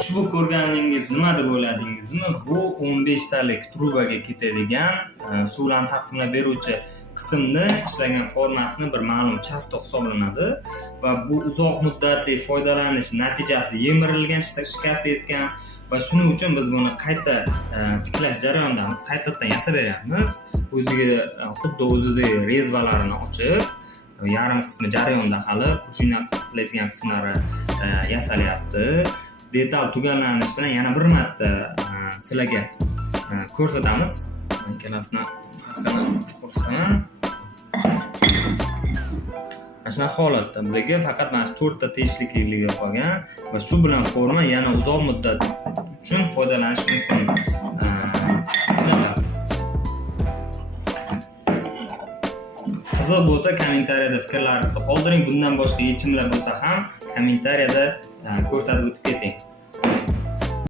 ushbu ko'rganingiz nima deb o'yladingizmi? Bu 15 talik trubaga ketadigan suvlarni taqsimlab beruvchi qismni ishlagan formasini bir ma'lum chasta hisoblanadi va bu uzoq muddatli foydalanish natijasida yemirilgan, shikast etgan va shuning uchun biz buni qayta tiklash jarayonidamiz, qaytadan yasab beryapmiz. O'ziga xuddi o'zidagi rezbalarini ochib, yarim qismi jarayonda hali kuchina qiladigan qismlari yasalyapti. Detal tugallanish bilan yana bir marta sizlarga ko'rsatamiz. Ikkalasini haqini ko'rsataman. Mana holatda bizga faqat mana 4 ta tegishlikligi qolgan va shu bilan forma yana uzoq muddat uchun foydalanish mumkin. Qiziq bo'lsa kommentariyada fikrlaringizni qoldiring. Bundan boshqa yechimlar bo'lsa ham kommentariyada ko'rsatib o'tib keting.